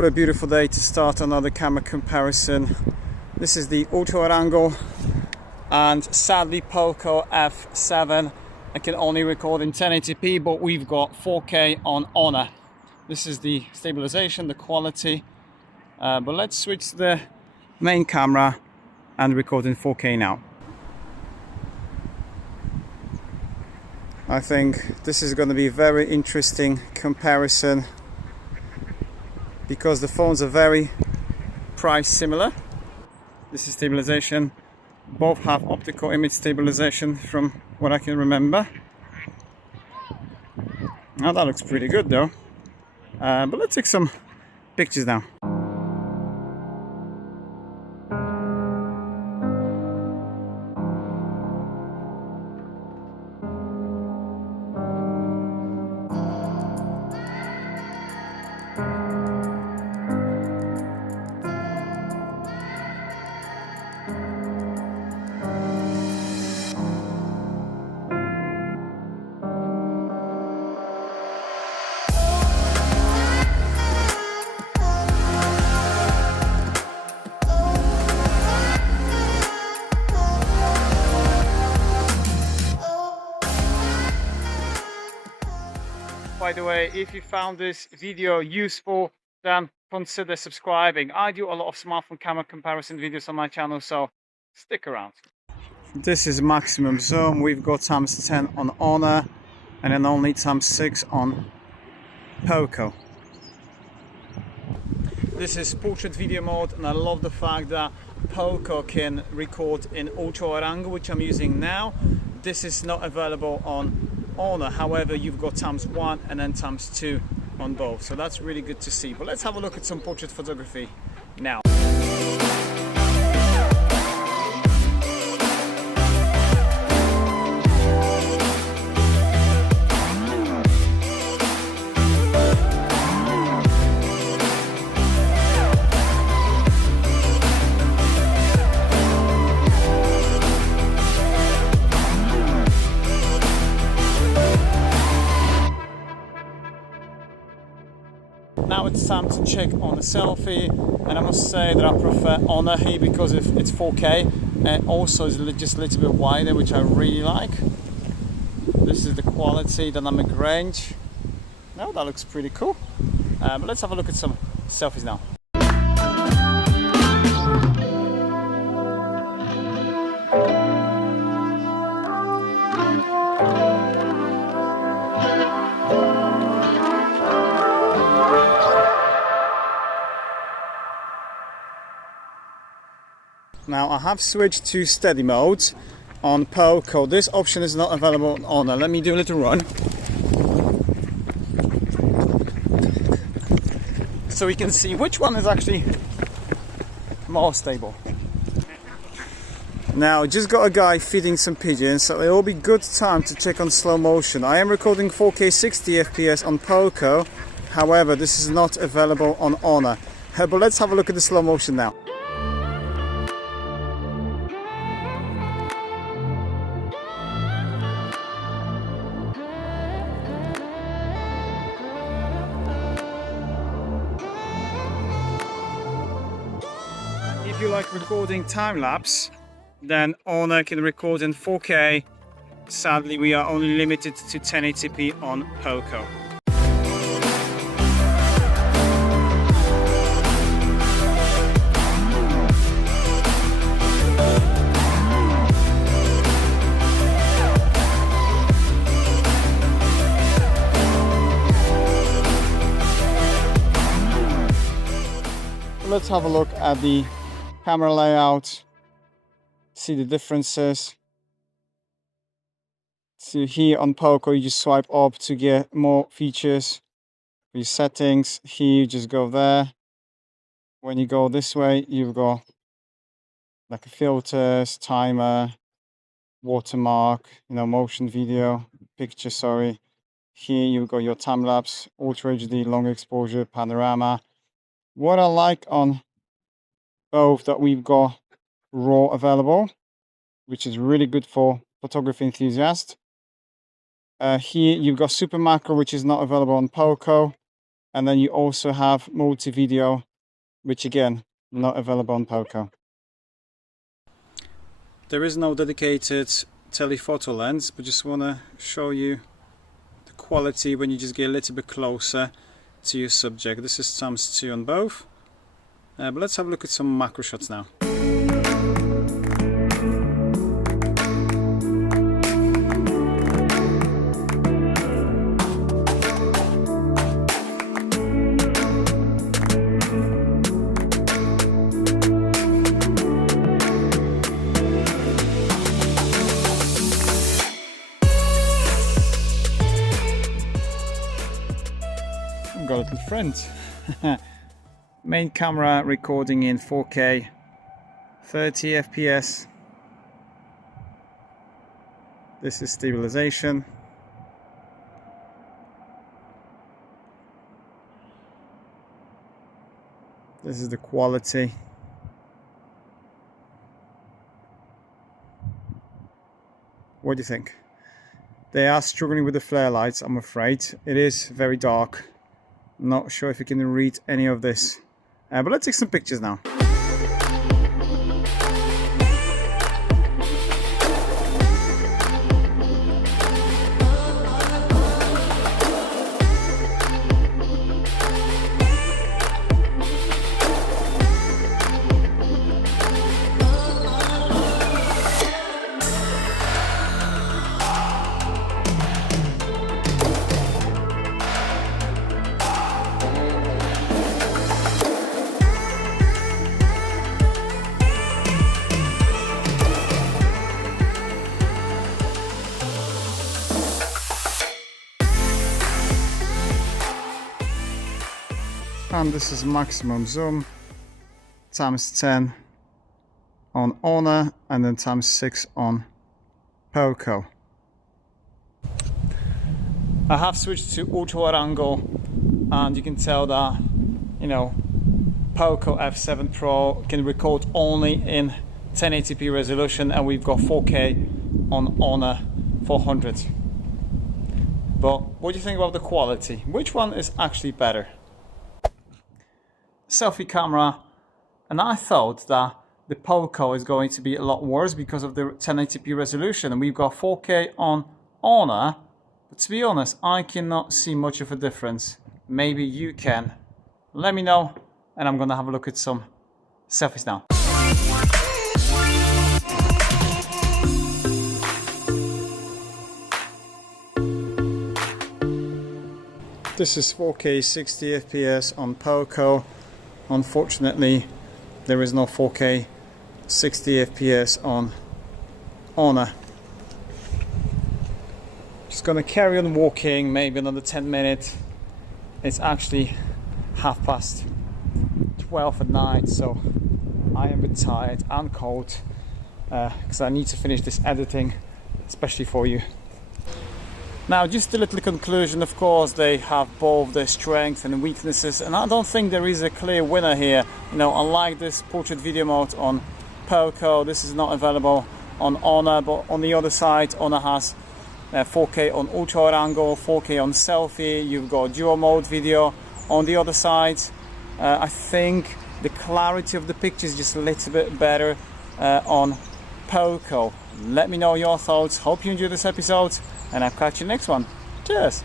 What a beautiful day to start another camera comparison. This is the ultra wide angle, and sadly POCO F7 I can only record in 1080p, but we've got 4K on Honor. This is the stabilization, the quality, but let's switch to the main camera and record in 4K now. I think this is going to be a very interesting comparison because the phones are very price similar. This is stabilization. Both have optical image stabilization from what I can remember. Now that looks pretty good though. But let's take some pictures now. By the way, if you found this video useful, then consider subscribing. I do a lot of smartphone camera comparison videos on my channel, so stick around. This is maximum zoom. We've got ×10 on Honor and then only ×6 on POCO. This is portrait video mode, and I love the fact that POCO can record in ultra wide angle, which I'm using now. This is not available on Honor, however you've got ×1 and then ×2 on both, so that's really good to see. But let's have a look at some portrait photography now. Now it's time to check on the selfie, and I must say that I prefer Honor here because it's 4K and also it's just a little bit wider, which I really like. This is the quality, dynamic range. Now that looks pretty cool. But let's have a look at some selfies now. Now I have switched to steady mode on POCO. This option is not available on Honor. Let me do a little run. So we can see which one is actually more stable. Now just got a guy feeding some pigeons, so it will be good time to check on slow motion. I am recording 4K 60 FPS on POCO, however this is not available on Honor. But let's have a look at the slow motion now. If you like recording time-lapse, then Honor can record in 4K. Sadly, we are only limited to 1080p on POCO. Let's have a look at the camera layout, see the differences. So here on POCO you just swipe up to get more features. For your settings, here you just go there. When you go this way you've got like a filters, timer, watermark, motion video, picture, sorry. Here you've got your time-lapse, Ultra HD, long exposure, panorama. What I like on both that we've got RAW available, which is really good for photography enthusiasts. Here you've got super macro, which is not available on POCO. And then you also have multi-video, which again, not available on POCO. There is no dedicated telephoto lens, but just want to show you the quality when you just get a little bit closer to your subject. This is ×2 on both. But let's have a look at some macro shots now. Got a little friend. Main camera recording in 4K, 30 FPS. This is stabilization. This is the quality. What do you think? They are struggling with the flare lights, I'm afraid. It is very dark. Not sure if you can read any of this. But let's take some pictures now. And this is maximum zoom, ×10 on Honor, and then ×6 on POCO. I have switched to ultra wide angle, and you can tell that, you know, POCO F7 Pro can record only in 1080p resolution, and we've got 4K on Honor 400. But what do you think about the quality? Which one is actually better? Selfie camera, and I thought that the POCO is going to be a lot worse because of the 1080p resolution, and we've got 4K on Honor, but to be honest, I cannot see much of a difference. Maybe you can. Let me know, and I'm gonna have a look at some selfies now. This is 4K 60 FPS on POCO. Unfortunately, there is no 4K 60 FPS on Honor. Just gonna carry on walking, maybe another 10 minutes. It's actually 12:30 at night, so I am a bit tired and cold because I need to finish this editing, especially for you. Now, just a little conclusion. Of course, they have both their strengths and weaknesses, and I don't think there is a clear winner here. You know, unlike this portrait video mode on POCO, this is not available on Honor, but on the other side, Honor has 4K on ultra wide angle, 4K on selfie. You've got dual mode video on the other side. I think the clarity of the picture is just a little bit better on POCO. Let me know your thoughts. Hope you enjoyed this episode, and I'll catch you next one. Cheers!